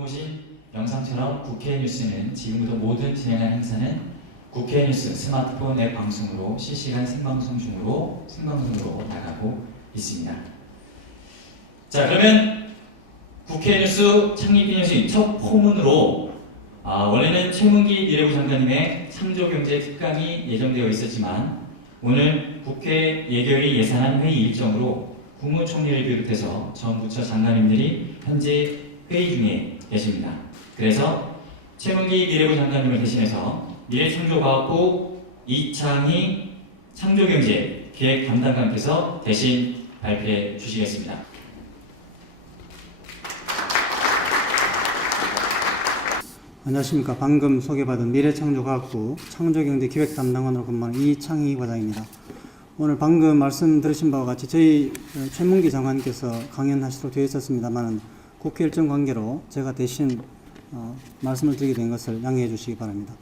보신 영상처럼 국회 뉴스는 지금부터 모든 진행한 행사는 국회 뉴스 스마트폰 앱 방송으로 실시간 생방송으로 나가고 있습니다. 자, 그러면 국회 뉴스 창립기념식 첫 포문으로 원래는 최문기 미래부 장관님의 창조경제 특강이 예정되어 있었지만 오늘 국회 예결위 예산안 회의 일정으로 국무총리를 비롯해서 전 부처 장관님들이 현재 회의 중에 계십니다. 그래서 최문기 미래부 장관님을 대신해서 미래창조과학부 이창희 창조경제 기획 담당관께서 대신 발표해 주시겠습니다. 안녕하십니까. 방금 소개받은 미래창조과학부 창조경제 기획 담당관으로 근무하는 이창희 과장입니다. 오늘 방금 말씀 들으신 바와 같이 저희 최문기 장관께서 강연하시도록 되어 있었습니다만 국회 일정 관계로 제가 대신 말씀을 드리게 된 것을 양해해 주시기 바랍니다.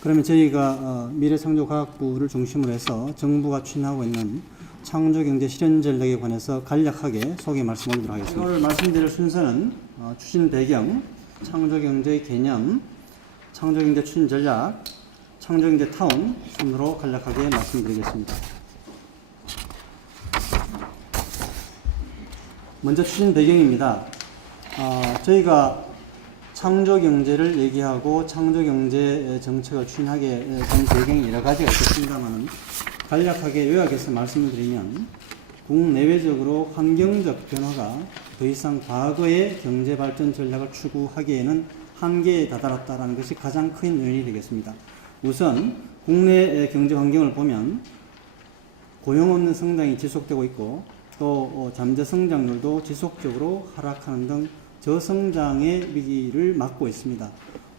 그러면 저희가 미래창조과학부를 중심으로 해서 정부가 추진하고 있는 창조경제 실현 전략에 관해서 간략하게 소개 말씀 올리도록 하겠습니다. 오늘 말씀드릴 순서는 추진 배경, 창조경제 개념, 창조경제 추진 전략, 창조경제 타운 순으로 간략하게 말씀드리겠습니다. 먼저 추진 배경입니다. 저희가 창조경제를 얘기하고 창조경제 정책을 추진하게 된 배경이 여러 가지가 있겠습니다만 간략하게 요약해서 말씀을 드리면 국내외적으로 환경적 변화가 더 이상 과거의 경제발전 전략을 추구하기에는 한계에 다다랐다는 것이 가장 큰 요인이 되겠습니다. 우선 국내 경제 환경을 보면 고용 없는 성장이 지속되고 있고 또 잠재 성장률도 지속적으로 하락하는 등 저성장의 위기를 맞고 있습니다.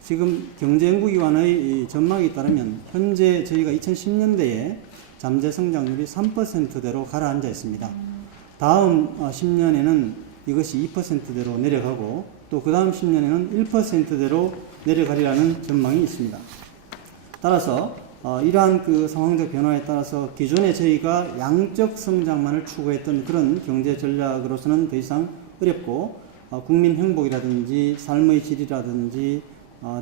지금 경제연구기관의 전망에 따르면 현재 저희가 2010년대에 잠재 성장률이 3%대로 가라앉아 있습니다. 다음 10년에는 이것이 2%대로 내려가고 또 그 다음 10년에는 1%대로 내려가리라는 전망이 있습니다. 따라서 이러한 그 상황적 변화에 따라서 기존에 저희가 양적 성장만을 추구했던 그런 경제 전략으로서는 더 이상 어렵고 국민 행복이라든지 삶의 질이라든지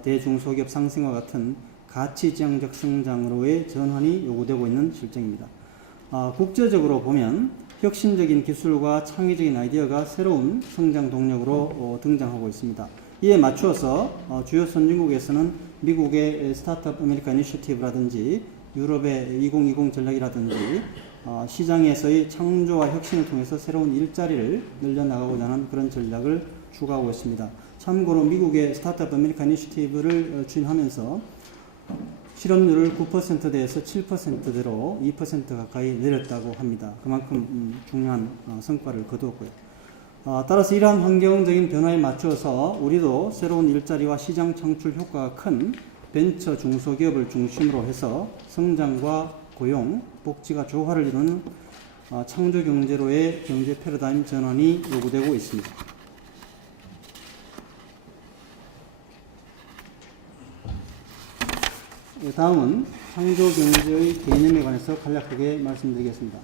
대중소기업 상승과 같은 가치지향적 성장으로의 전환이 요구되고 있는 실정입니다. 국제적으로 보면 혁신적인 기술과 창의적인 아이디어가 새로운 성장 동력으로 등장하고 있습니다. 이에 맞추어서 주요 선진국에서는 미국의 스타트업 아메리카 이니셔티브라든지 유럽의 2020 전략이라든지 시장에서의 창조와 혁신을 통해서 새로운 일자리를 늘려나가고자 하는 그런 전략을 추구하고 있습니다. 참고로 미국의 스타트업 아메리카 이니셔티브를 추진하면서 실업률을 9%대에서 7%대로 2% 가까이 내렸다고 합니다. 그만큼 중요한 성과를 거두었고요. 따라서 이러한 환경적인 변화에 맞춰서 우리도 새로운 일자리와 시장 창출 효과가 큰 벤처 중소기업을 중심으로 해서 성장과 고용, 복지가 조화를 이루는 창조경제로의 경제 패러다임 전환이 요구되고 있습니다. 다음은 창조경제의 개념에 관해서 간략하게 말씀드리겠습니다.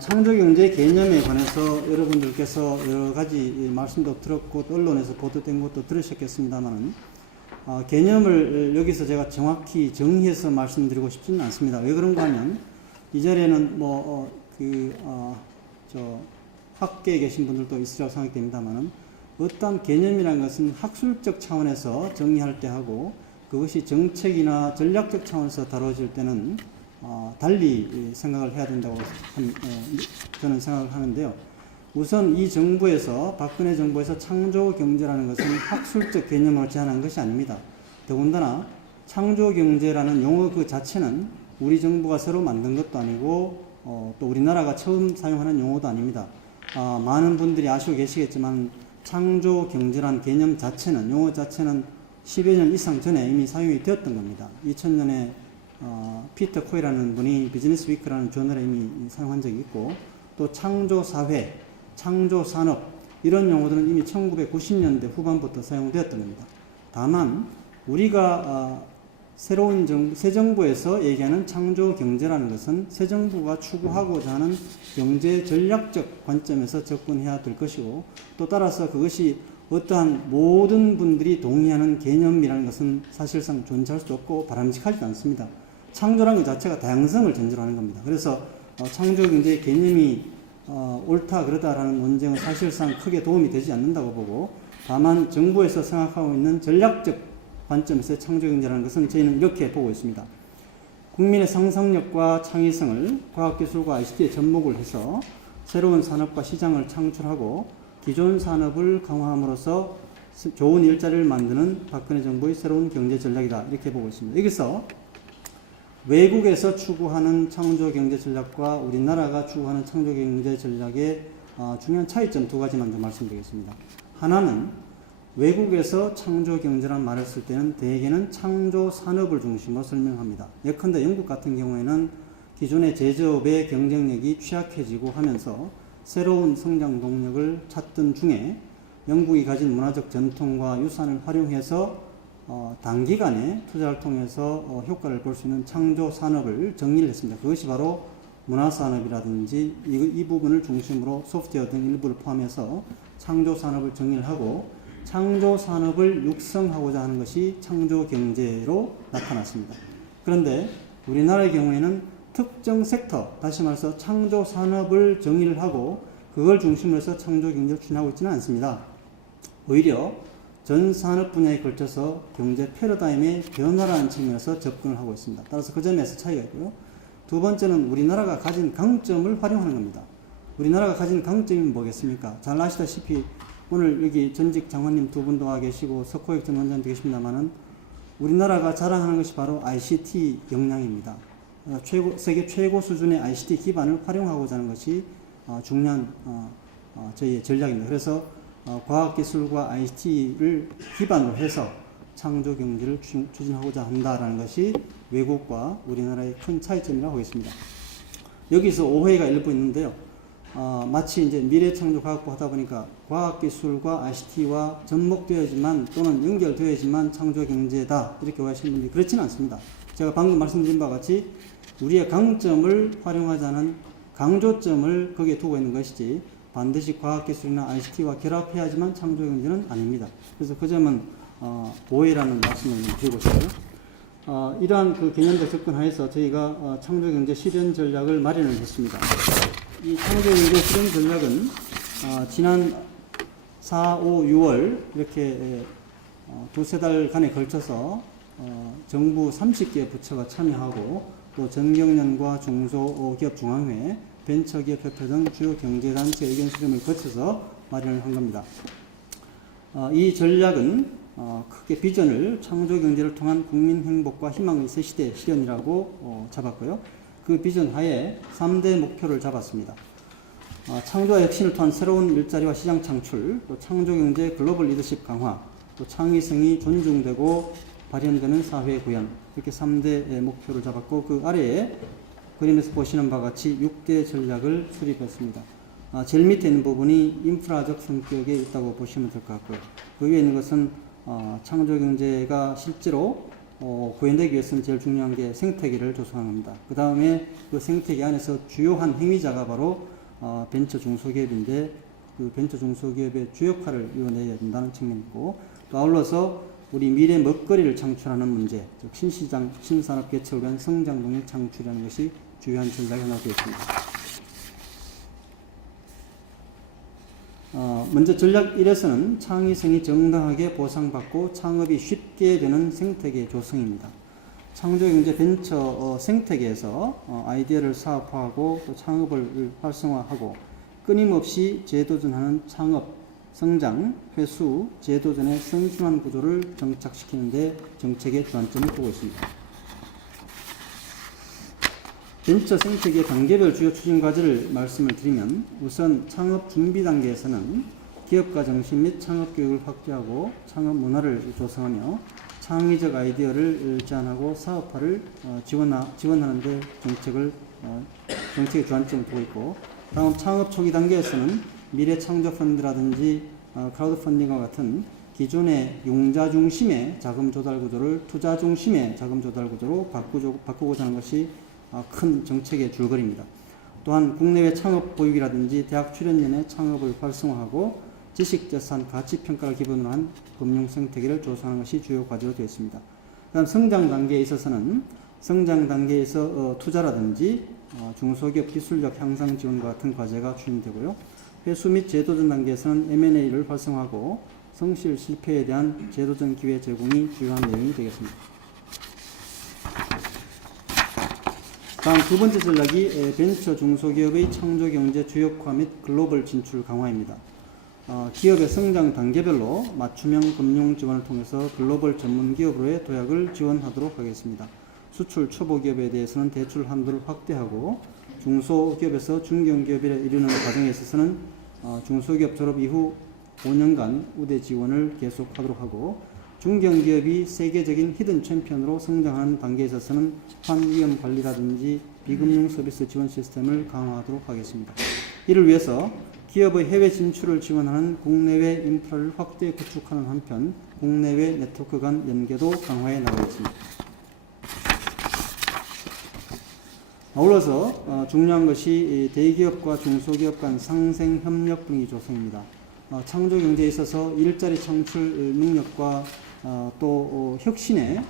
창조경제 개념에 관해서 여러분들께서 여러 가지 말씀도 들었고 언론에서 보도된 것도 들으셨겠습니다만 개념을 여기서 제가 정확히 정의해서 말씀드리고 싶지는 않습니다. 왜 그런가 하면 이 자리에는 학계에 계신 분들도 있으리라고 생각됩니다만 어떤 개념이라는 것은 학술적 차원에서 정의할 때 하고 그것이 정책이나 전략적 차원에서 다뤄질 때는 달리 생각을 해야 된다고 저는 생각을 하는데요. 우선 이 정부에서 박근혜 정부에서 창조경제라는 것은 학술적 개념으로 제안한 것이 아닙니다. 더군다나 창조경제라는 용어 그 자체는 우리 정부가 새로 만든 것도 아니고 또 우리나라가 처음 사용하는 용어도 아닙니다. 많은 분들이 아시고 계시겠지만 창조경제라는 개념 자체는 용어 자체는 10여 년 이상 전에 이미 사용이 되었던 겁니다. 2000년에 피터 코이라는 분이 비즈니스 위크라는 저널에 이미 사용한 적이 있고 또 창조사회, 창조산업 이런 용어들은 이미 1990년대 후반부터 사용되었던 겁니다. 다만 우리가 새로운 새 정부에서 얘기하는 창조경제라는 것은 새 정부가 추구하고자 하는 경제 전략적 관점에서 접근해야 될 것이고 또 따라서 그것이 어떠한 모든 분들이 동의하는 개념이라는 것은 사실상 존재할 수 없고 바람직하지도 않습니다. 창조라는 것 자체가 다양성을 전제로 하는 겁니다. 그래서 창조경제의 개념이 옳다 그러다라는 논쟁은 사실상 크게 도움이 되지 않는다고 보고, 다만 정부에서 생각하고 있는 전략적 관점에서의 창조경제라는 것은 저희는 이렇게 보고 있습니다. 국민의 상상력과 창의성을 과학기술과 ICT에 접목을 해서 새로운 산업과 시장을 창출하고 기존 산업을 강화함으로써 좋은 일자리를 만드는 박근혜 정부의 새로운 경제 전략이다, 이렇게 보고 있습니다. 여기서 외국에서 추구하는 창조경제 전략과 우리나라가 추구하는 창조경제 전략의 중요한 차이점 두 가지만 좀 말씀드리겠습니다. 하나는 외국에서 창조경제란 말을 쓸 때는 대개는 창조산업을 중심으로 설명합니다. 예컨대 영국 같은 경우에는 기존의 제조업의 경쟁력이 취약해지고 하면서 새로운 성장 동력을 찾던 중에 영국이 가진 문화적 전통과 유산을 활용해서 단기간에 투자를 통해서 효과를 볼 수 있는 창조 산업을 정리를 했습니다. 그것이 바로 문화산업이라든지 이 부분을 중심으로 소프트웨어 등 일부를 포함해서 창조 산업을 정리를 하고 창조 산업을 육성하고자 하는 것이 창조 경제로 나타났습니다. 그런데 우리나라의 경우에는 특정 섹터, 다시 말해서 창조 산업을 정의를 하고 그걸 중심으로 해서 창조 경제를 추진하고 있지는 않습니다. 오히려 전 산업 분야에 걸쳐서 경제 패러다임의 변화라는 측면에서 접근을 하고 있습니다. 따라서 그 점에서 차이가 있고요. 두 번째는 우리나라가 가진 강점을 활용하는 겁니다. 우리나라가 가진 강점이 뭐겠습니까? 잘 아시다시피 오늘 여기 전직 장관님 두 분 더 계시고 석호익 전 원장도 계십니다만은 우리나라가 자랑하는 것이 바로 ICT 역량입니다. 세계 최고 수준의 ICT 기반을 활용하고자 하는 것이 중요한 저희의 전략입니다. 그래서 과학기술과 ICT를 기반으로 해서 창조경제를 추진하고자 한다는 것이 외국과 우리나라의 큰 차이점이라고 하겠습니다. 여기서 오해가 일부 있는데요. 마치 이제 미래창조과학부 하다 보니까 과학기술과 ICT와 접목되어야지만 또는 연결되어야지만 창조경제다, 이렇게 오해하시는 분들이 그렇지는 않습니다. 제가 방금 말씀드린 바와 같이 우리의 강점을 활용하자는 강조점을 거기에 두고 있는 것이지 반드시 과학기술이나 ICT와 결합해야지만 창조경제는 아닙니다. 그래서 그 점은 오해라는 말씀을 드리고 싶고요. 이러한 그 개념적 접근하에서 저희가 창조경제 실현 전략을 마련을 했습니다. 이 창조경제 실현 전략은 지난 4, 5, 6월 이렇게 두세 달간에 걸쳐서 정부 30개 부처가 참여하고 또 전경련과 중소기업 중앙회, 벤처기업협회 등 주요 경제단체 의견 수렴을 거쳐서 마련을 한 겁니다. 이 전략은 크게 비전을 창조경제를 통한 국민 행복과 희망의 새시대 실현이라고 잡았고요. 그 비전 하에 3대 목표를 잡았습니다. 창조와 혁신을 통한 새로운 일자리와 시장 창출, 또 창조경제 글로벌 리더십 강화, 또 창의성이 존중되고 발현되는 사회 구현, 이렇게 3대 목표를 잡았고 그 아래에 그림에서 보시는 바와 같이 6대 전략을 수립했습니다. 제일 밑에 있는 부분이 인프라적 성격에 있다고 보시면 될 것 같고요. 그 위에 있는 것은 창조경제가 실제로 구현되기 위해서는 제일 중요한 게 생태계를 조성하는 겁니다. 그 다음에 그 생태계 안에서 주요한 행위자가 바로 벤처 중소기업인데 그 벤처 중소기업의 주역할을 이뤄내야 된다는 측면이 있고, 또 아울러서 우리 미래 먹거리를 창출하는 문제, 즉 신시장, 신산업 개척을 위한 성장 동력 창출이라는 것이 주요한 전략이 하나 되어 있습니다. 먼저 전략 1에서는 창의성이 정당하게 보상받고 창업이 쉽게 되는 생태계 조성입니다. 창조경제 벤처 생태계에서 아이디어를 사업화하고 또 창업을 활성화하고 끊임없이 재도전하는 창업, 성장, 회수, 재도전의 선순환 구조를 정착시키는 데 정책의 주안점을 두고 있습니다. 벤처 생태계 단계별 주요 추진 과제를 말씀을 드리면, 우선 창업 준비 단계에서는 기업가 정신 및 창업 교육을 확대하고 창업 문화를 조성하며 창의적 아이디어를 제안하고 사업화를 지원하는 데 정책의 주안점을 두고 있고, 다음 창업 초기 단계에서는 미래 창조 펀드라든지 크라우드 펀딩과 같은 기존의 용자 중심의 자금 조달 구조를 투자 중심의 자금 조달 구조로 바꾸고자 하는 것이 큰 정책의 줄거리입니다. 또한 국내외 창업 보육이라든지 대학 출연연의 창업을 활성화하고 지식자산 가치평가를 기본으로 한 금융생태계를 조성하는 것이 주요 과제로 되어 있습니다. 그다음 성장 단계에 있어서는 성장 단계에서 투자라든지 중소기업 기술력 향상 지원과 같은 과제가 추진되고요. 회수 및 재도전 단계에서는 M&A를 활성화하고 성실 실패에 대한 재도전 기회 제공이 주요한 내용이 되겠습니다. 다음 두 번째 전략이 벤처 중소기업의 창조경제 주역화 및 글로벌 진출 강화입니다. 기업의 성장 단계별로 맞춤형 금융 지원을 통해서 글로벌 전문 기업으로의 도약을 지원하도록 하겠습니다. 수출 초보기업에 대해서는 대출 한도를 확대하고 중소기업에서 중견기업에 이르는 과정에 있어서는 중소기업 졸업 이후 5년간 우대 지원을 계속하도록 하고 중견기업이 세계적인 히든 챔피언으로 성장하는 단계에 있어서는 환위험 관리라든지 비금융 서비스 지원 시스템을 강화하도록 하겠습니다. 이를 위해서 기업의 해외 진출을 지원하는 국내외 인프라를 확대 구축하는 한편 국내외 네트워크 간 연계도 강화해 나가겠습니다. 아울러서 중요한 것이 대기업과 중소기업 간 상생 협력 분위기 조성입니다. 창조경제에 있어서 일자리 창출 능력과 또 혁신에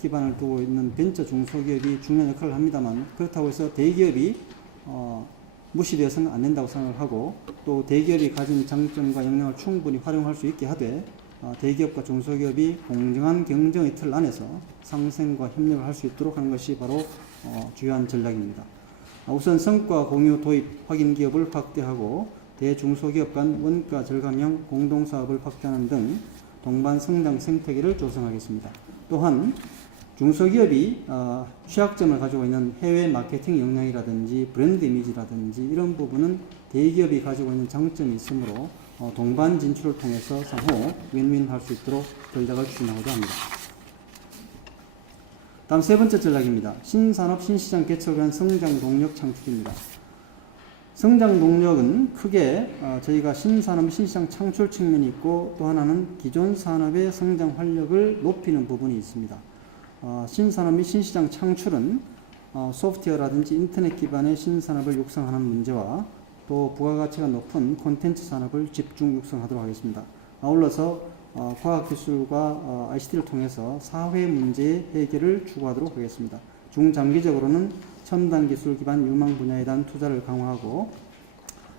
기반을 두고 있는 벤처 중소기업이 중요한 역할을 합니다만 그렇다고 해서 대기업이 무시되어서는 안 된다고 생각을 하고 또 대기업이 가진 장점과 역량을 충분히 활용할 수 있게 하되 대기업과 중소기업이 공정한 경쟁의 틀 안에서 상생과 협력을 할 수 있도록 하는 것이 바로 주요한 전략입니다. 우선 성과 공유 도입 확인 기업을 확대하고 대중소기업 간 원가 절감형 공동사업을 확대하는 등 동반 성장 생태계를 조성하겠습니다. 또한 중소기업이 취약점을 가지고 있는 해외 마케팅 역량이라든지 브랜드 이미지라든지 이런 부분은 대기업이 가지고 있는 장점이 있으므로 동반 진출을 통해서 상호 윈윈 할 수 있도록 전략을 추진하고자 합니다. 다음 세 번째 전략입니다. 신산업 신시장 개척을 위한 성장 동력 창출입니다. 성장 동력은 크게 저희가 신산업 신시장 창출 측면이 있고 또 하나는 기존 산업의 성장 활력을 높이는 부분이 있습니다. 신산업 및 신시장 창출은 소프트웨어라든지 인터넷 기반의 신산업을 육성하는 문제와 또 부가가치가 높은 콘텐츠 산업을 집중 육성하도록 하겠습니다. 아울러서 과학기술과 ICT를 통해서 사회 문제의 해결을 추구하도록 하겠습니다. 중장기적으로는 첨단 기술 기반 유망 분야에 대한 투자를 강화하고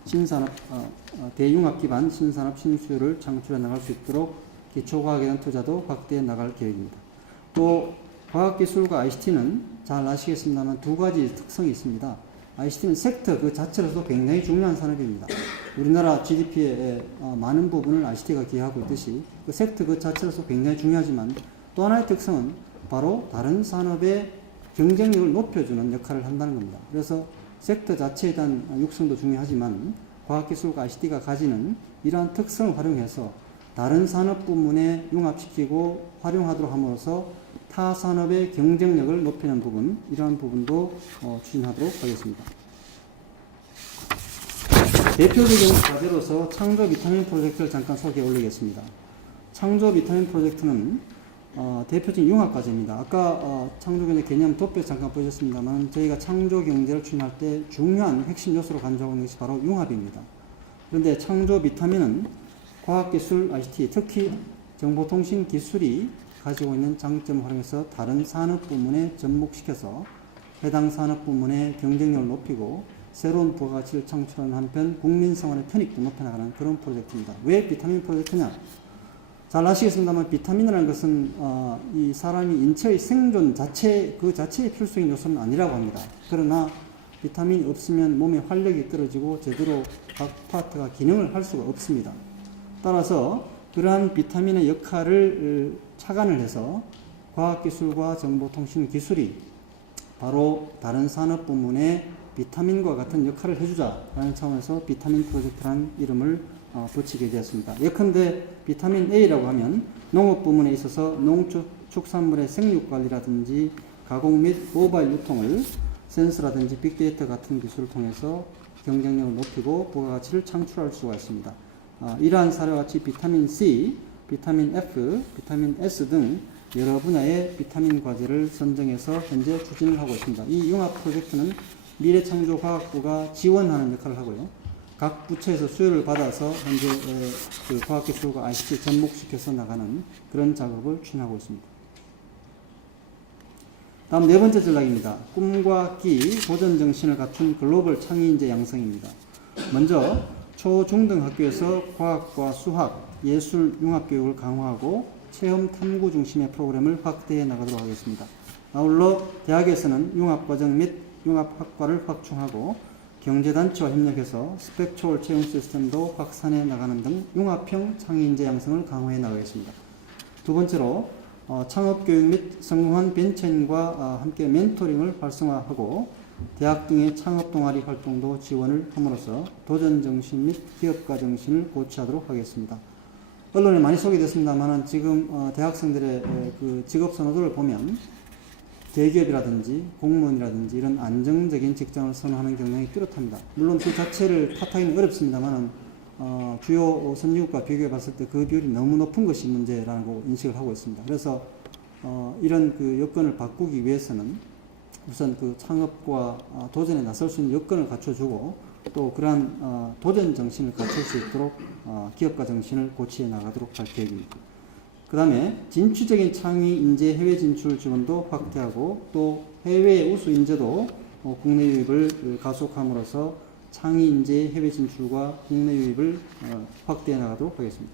신산업, 대융합 기반 신산업 신수요를 창출해 나갈 수 있도록 기초과학에 대한 투자도 확대해 나갈 계획입니다. 또 과학기술과 ICT는 잘 아시겠습니다만 두 가지 특성이 있습니다. ICT는 섹터 그 자체로서 굉장히 중요한 산업입니다. 우리나라 GDP의 많은 부분을 ICT가 기여하고 있듯이 그 섹터 그 자체로서 굉장히 중요하지만 또 하나의 특성은 바로 다른 산업의 경쟁력을 높여주는 역할을 한다는 겁니다. 그래서 섹터 자체에 대한 육성도 중요하지만 과학기술과 ICT가 가지는 이러한 특성을 활용해서 다른 산업 부문에 융합시키고 활용하도록 함으로써 타 산업의 경쟁력을 높이는 부분, 이러한 부분도 추진하도록 하겠습니다. 대표적인 과제로서 창조 비타민 프로젝트를 잠깐 소개해 올리겠습니다. 창조 비타민 프로젝트는 대표적인 융합과제입니다. 아까 창조경제 개념 도표 잠깐 보셨습니다만 저희가 창조경제를 추진할 때 중요한 핵심 요소로 간주하는 것이 바로 융합입니다. 그런데 창조 비타민은 과학기술, ICT, 특히 정보통신 기술이 가지고 있는 장점을 활용해서 다른 산업 부문에 접목시켜서 해당 산업 부문의 경쟁력을 높이고 새로운 부가가치를 창출하는 한편 국민 생활의 편익도 높여나가는 그런 프로젝트입니다. 왜 비타민 프로젝트냐? 잘 아시겠습니다만 비타민이라는 것은 이 사람이 인체의 생존 자체 그 자체의 필수적인 요소는 아니라고 합니다. 그러나 비타민이 없으면 몸의 활력이 떨어지고 제대로 각 파트가 기능을 할 수가 없습니다. 따라서 그러한 비타민의 역할을 착안을 해서 과학기술과 정보통신기술이 바로 다른 산업 부문에 비타민과 같은 역할을 해주자라는 차원에서 비타민 프로젝트라는 이름을 붙이게 되었습니다. 예컨대 비타민 A라고 하면 농업 부문에 있어서 농축산물의 생육관리라든지 가공 및 모바일 유통을 센서라든지 빅데이터 같은 기술을 통해서 경쟁력을 높이고 부가가치를 창출할 수가 있습니다. 이러한 사례와 같이 비타민 C, 비타민 F, 비타민 S 등 여러 분야의 비타민 과제를 선정해서 현재 추진을 하고 있습니다. 이 융합 프로젝트는 미래창조과학부가 지원하는 역할을 하고요. 각 부처에서 수요를 받아서 현재 그 과학기술과 ICT 접목시켜서 나가는 그런 작업을 추진하고 있습니다. 다음 네 번째 전략입니다. 꿈과 끼, 도전 정신을 갖춘 글로벌 창의인재 양성입니다. 먼저 초, 중등 학교에서 과학과 수학, 예술, 융합교육을 강화하고 체험 탐구 중심의 프로그램을 확대해 나가도록 하겠습니다. 아울러 대학에서는 융합과정 및 융합학과를 확충하고 경제단체와 협력해서 스펙초월 채용 시스템도 확산해 나가는 등 융합형 창의인재 양성을 강화해 나가겠습니다. 두 번째로 창업교육 및 성공한 벤처인과 함께 멘토링을 활성화하고 대학 등의 창업 동아리 활동도 지원을 함으로써 도전정신 및 기업가 정신을 고취하도록 하겠습니다. 언론에 많이 소개됐습니다만 지금 대학생들의 그 직업 선호도를 보면 대기업이라든지 공무원이라든지 이런 안정적인 직장을 선호하는 경향이 뚜렷합니다. 물론 그 자체를 탓하기는 어렵습니다만 주요 선진국과 비교해 봤을 때 그 비율이 너무 높은 것이 문제라고 인식을 하고 있습니다. 그래서 이런 그 여건을 바꾸기 위해서는 우선 그 창업과 도전에 나설 수 있는 여건을 갖춰주고 또 그러한 도전 정신을 갖출 수 있도록 기업가 정신을 고치해 나가도록 할 계획입니다. 그 다음에 진취적인 창의 인재 해외 진출 지원도 확대하고 또 해외 우수 인재도 국내 유입을 가속함으로써 창의 인재 해외 진출과 국내 유입을 확대해 나가도록 하겠습니다.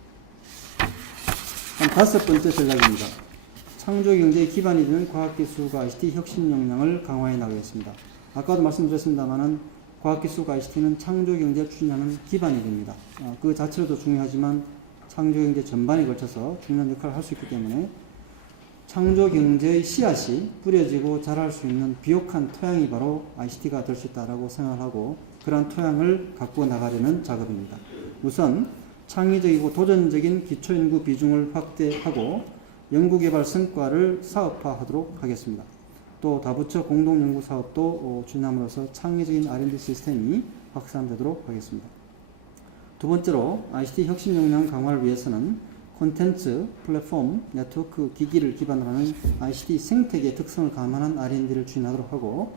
다섯 번째 전략입니다. 창조 경제의 기반이 되는 과학기술과 ICT 혁신 역량을 강화해 나가겠습니다. 아까도 말씀드렸습니다만은 과학기술과 ICT는 창조 경제를 추진하는 기반이 됩니다. 그 자체로도 중요하지만 창조 경제 전반에 걸쳐서 중요한 역할을 할 수 있기 때문에 창조 경제의 씨앗이 뿌려지고 자랄 수 있는 비옥한 토양이 바로 ICT가 될 수 있다라고 생각하고 그러한 토양을 갖고 나가려는 작업입니다. 우선 창의적이고 도전적인 기초연구 비중을 확대하고 연구개발 성과를 사업화하도록 하겠습니다. 또 다부처 공동연구사업도 추진함으로써 창의적인 R&D 시스템이 확산되도록 하겠습니다. 두 번째로 ICT 혁신 역량 강화를 위해서는 콘텐츠, 플랫폼, 네트워크, 기기를 기반으로 하는 ICT 생태계의 특성을 감안한 R&D를 추진하도록 하고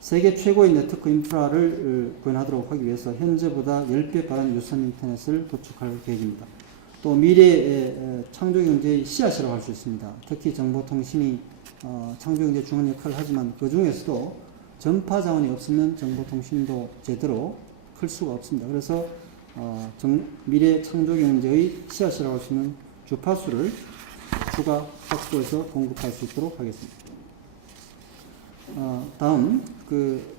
세계 최고의 네트워크 인프라를 구현하도록 하기 위해서 현재보다 10배 빠른 유선 인터넷을 구축할 계획입니다. 또 미래의 창조경제의 씨앗이라고 할 수 있습니다. 특히 정보통신이 창조경제 중요한 역할을 하지만 그 중에서도 전파 자원이 없으면 정보통신도 제대로 클 수가 없습니다. 그래서 미래 창조경제의 씨앗이라고 할 수 있는 주파수를 추가 확보해서 공급할 수 있도록 하겠습니다. 다음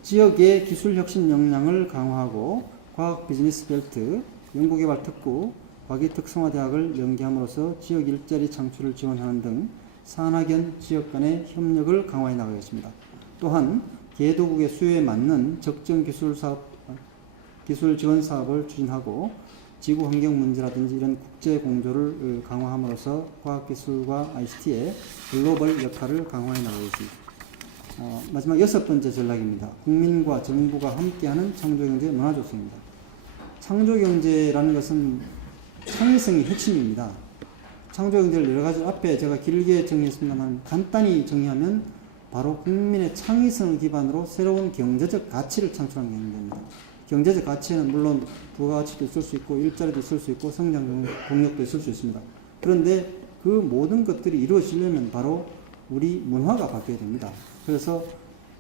지역의 기술혁신 역량을 강화하고 과학 비즈니스 벨트, 연구개발 특구, 과기특성화대학을 연계함으로써 지역 일자리 창출을 지원하는 등 산학연 지역 간의 협력을 강화해 나가겠습니다. 또한 개도국의 수요에 맞는 적정 기술 지원 사업을 추진하고 지구 환경 문제라든지 이런 국제 공조를 강화함으로써 과학기술과 ICT의 글로벌 역할을 강화해 나가겠습니다. 마지막 여섯 번째 전략입니다. 국민과 정부가 함께하는 창조경제 문화조성입니다. 창조경제라는 것은 창의성이 핵심입니다. 창조경제를 여러 가지 앞에 제가 길게 정의했습니다만 간단히 정의하면 바로 국민의 창의성을 기반으로 새로운 경제적 가치를 창출하는 개념입니다. 경제적 가치는 물론 부가가치도 있을 수 있고 일자리도 있을 수 있고 성장 동력도 있을 수 있습니다. 그런데 그 모든 것들이 이루어지려면 바로 우리 문화가 바뀌어야 됩니다. 그래서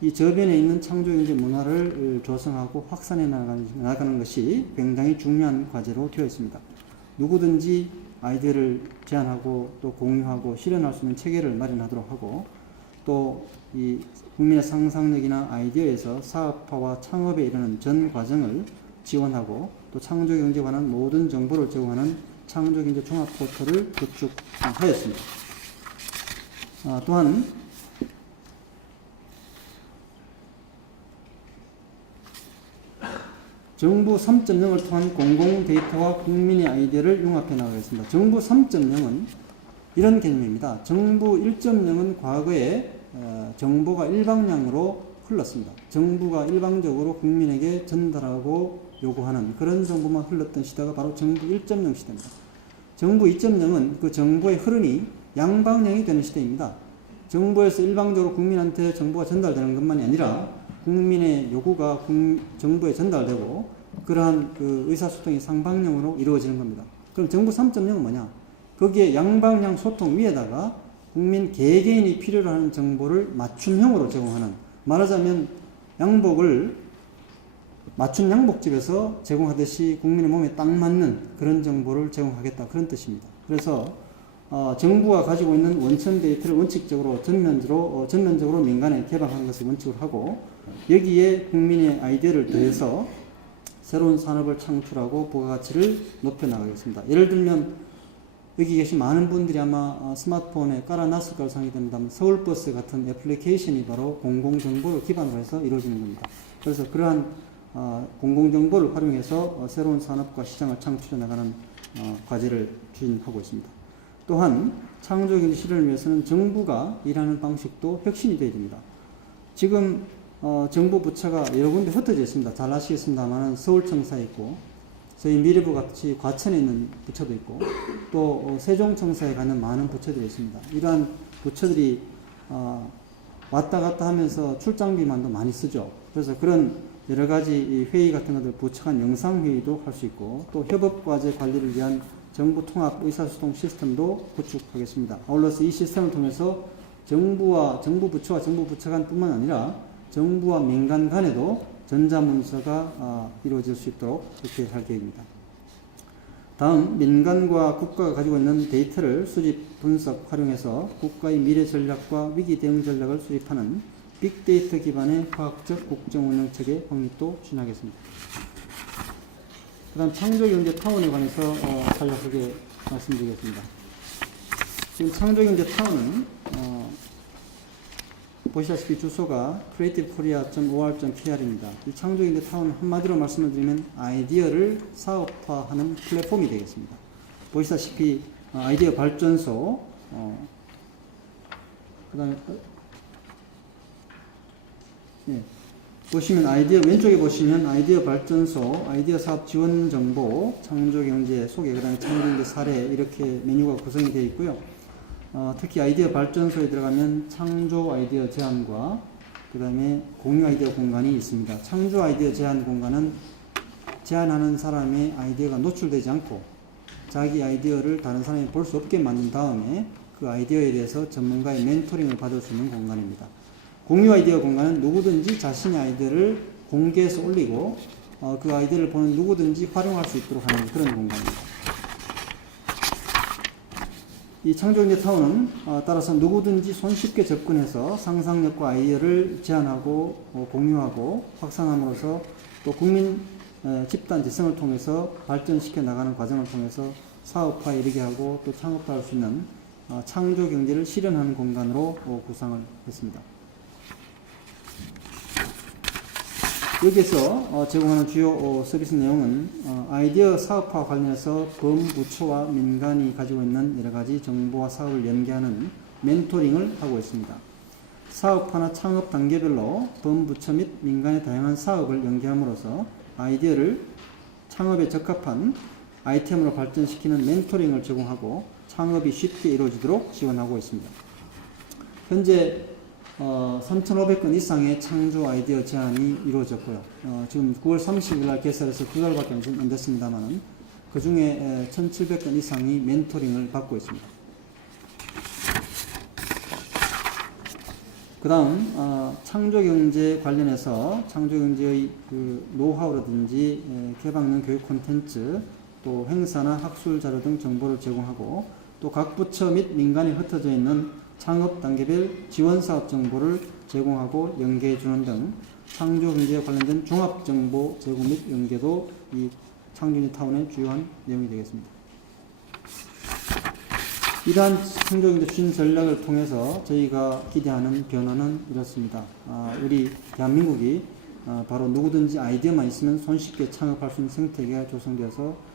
이 저변에 있는 창조경제 문화를 조성하고 확산해 나가는 것이 굉장히 중요한 과제로 되어 있습니다. 누구든지 아이디어를 제안하고 또 공유하고 실현할 수 있는 체계를 마련하도록 하고 또 이 국민의 상상력이나 아이디어에서 사업화와 창업에 이르는 전 과정을 지원하고 또 창조경제에 관한 모든 정보를 제공하는 창조경제 종합 포털을 구축하였습니다. 또한 정부 3.0을 통한 공공 데이터와 국민의 아이디어를 융합해 나가겠습니다. 정부 3.0은 이런 개념입니다. 정부 1.0은 과거에 정보가 일방향으로 흘렀습니다. 정부가 일방적으로 국민에게 전달하고 요구하는 그런 정보만 흘렀던 시대가 바로 정부 1.0 시대입니다. 정부 2.0은 그 정보의 흐름이 양방향이 되는 시대입니다. 정부에서 일방적으로 국민한테 정보가 전달되는 것만이 아니라 국민의 요구가 정부에 전달되고 그러한 그 의사소통이 상방향으로 이루어지는 겁니다. 그럼 정부 3.0은 뭐냐? 거기에 양방향 소통 위에다가 국민 개개인이 필요로 하는 정보를 맞춤형으로 제공하는, 말하자면 양복을 맞춤 양복집에서 제공하듯이 국민의 몸에 딱 맞는 그런 정보를 제공하겠다, 그런 뜻입니다. 그래서 정부가 가지고 있는 원천 데이터를 원칙적으로 전면적으로 민간에 개방하는 것을 원칙으로 하고, 여기에 국민의 아이디어를 더해서 새로운 산업을 창출하고 부가가치를 높여나가겠습니다. 예를 들면 여기 계신 많은 분들이 아마 스마트폰에 깔아놨을 거라고 생각이 됩니다만, 서울버스 같은 애플리케이션이 바로 공공정보를 기반으로 해서 이루어지는 겁니다. 그래서 그러한 공공정보를 활용해서 새로운 산업과 시장을 창출해 나가는 과제를 추진하고 있습니다. 또한 창조경제 실현을 위해서는 정부가 일하는 방식도 혁신이 되어야 됩니다. 지금 정부 부처가 여러 군데 흩어져 있습니다. 잘 아시겠습니다만 서울청사에 있고, 저희 미래부 같이 과천에 있는 부처도 있고, 또 세종청사에 가는 많은 부처들이 있습니다. 이러한 부처들이 왔다 갔다 하면서 출장비만도 많이 쓰죠. 그래서 그런 여러 가지 회의 같은 것들 부처 간 영상회의도 할 수 있고, 또 협업과제 관리를 위한 정부 통합 의사소통 시스템도 구축하겠습니다. 아울러서 이 시스템을 통해서 정부 부처와 정부 부처 간뿐만 아니라 정부와 민간 간에도 전자문서가 이루어질 수 있도록 그렇게 할 계획입니다. 다음, 민간과 국가가 가지고 있는 데이터를 수집, 분석, 활용해서 국가의 미래 전략과 위기 대응 전략을 수립하는 빅데이터 기반의 과학적 국정운영체계 확립도 추진하겠습니다. 그 다음 창조경제 타운에 관해서 간략하게 말씀드리겠습니다. 지금 창조경제 타운은 보시다시피 주소가 creativekorea.or.kr입니다. 이 창조경제 타운 한마디로 말씀을 드리면 아이디어를 사업화하는 플랫폼이 되겠습니다. 보시다시피 아이디어 발전소, 그 다음에 보시면 왼쪽에 보시면 아이디어 발전소, 아이디어 사업 지원 정보, 창조경제 소개, 그 다음에 창조경제 사례, 이렇게 메뉴가 구성이 되어 있고요. 특히 아이디어 발전소에 들어가면 창조 아이디어 제안과 그 다음에 공유 아이디어 공간이 있습니다. 창조 아이디어 제안 공간은 제안하는 사람의 아이디어가 노출되지 않고 자기 아이디어를 다른 사람이 볼 수 없게 만든 다음에 그 아이디어에 대해서 전문가의 멘토링을 받을 수 있는 공간입니다. 공유 아이디어 공간은 누구든지 자신의 아이디어를 공개해서 올리고 그 아이디어를 보는 누구든지 활용할 수 있도록 하는 그런 공간입니다. 이 창조경제 타운은 따라서 누구든지 손쉽게 접근해서 상상력과 아이디어를 제안하고 공유하고 확산함으로써 또 국민 집단 지성을 통해서 발전시켜 나가는 과정을 통해서 사업화에 이르게 하고 또 창업화할 수 있는 창조경제를 실현하는 공간으로 구상을 했습니다. 여기에서 제공하는 주요 서비스 내용은 아이디어 사업화 관련해서 범부처와 민간이 가지고 있는 여러가지 정보와 사업을 연계하는 멘토링을 하고 있습니다. 사업화나 창업 단계별로 범부처 및 민간의 다양한 사업을 연계함으로써 아이디어를 창업에 적합한 아이템으로 발전시키는 멘토링을 제공하고 창업이 쉽게 이루어지도록 지원하고 있습니다. 현재 3,500건 이상의 창조 아이디어 제안이 이루어졌고요. 지금 9월 30일 날 개설해서 9개월밖에 안 됐습니다만 그 중에 1,700건 이상이 멘토링을 받고 있습니다. 그 다음 창조경제 관련해서 창조경제의 그 노하우라든지 개방형 교육 콘텐츠, 또 행사나 학술 자료 등 정보를 제공하고 또 각 부처 및 민간에 흩어져 있는 창업 단계별 지원 사업 정보를 제공하고 연계해 주는 등 창조경제에 관련된 종합 정보 제공 및 연계도 이 창조경제 타운의 주요한 내용이 되겠습니다. 이러한 창조경제 추진 전략을 통해서 저희가 기대하는 변화는 이렇습니다. 우리 대한민국이 바로 누구든지 아이디어만 있으면 손쉽게 창업할 수 있는 생태계가 조성되어서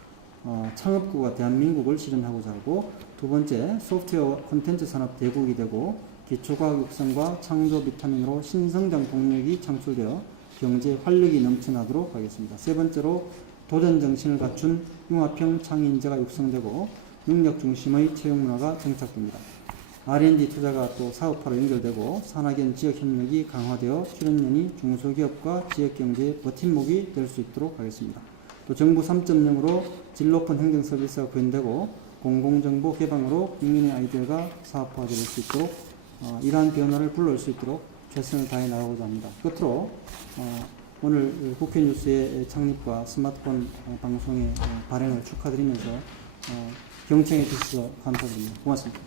창업국가 대한민국을 실현하고자 하고, 두 번째, 소프트웨어 콘텐츠 산업 대국이 되고 기초과학 육성과 창조 비타민으로 신성장 동력이 창출되어 경제 활력이 넘쳐나도록 하겠습니다. 세 번째로, 도전 정신을 갖춘 융합형 창의인재가 육성되고 능력 중심의 채용 문화가 정착됩니다. R&D 투자가 또 사업화로 연결되고 산학연 지역 협력이 강화되어 출연연이 중소기업과 지역경제의 버팀목이 될 수 있도록 하겠습니다. 또 정부 3.0으로 질 높은 행정 서비스가 구현되고 공공정보 개방으로 국민의 아이디어가 사업화될 수 있도록 이러한 변화를 불러올 수 있도록 최선을 다해 나가고자 합니다. 끝으로 오늘 국회 뉴스의 창립과 스마트폰 방송의 발행을 축하드리면서 경청해 주셔서 감사드립니다. 고맙습니다.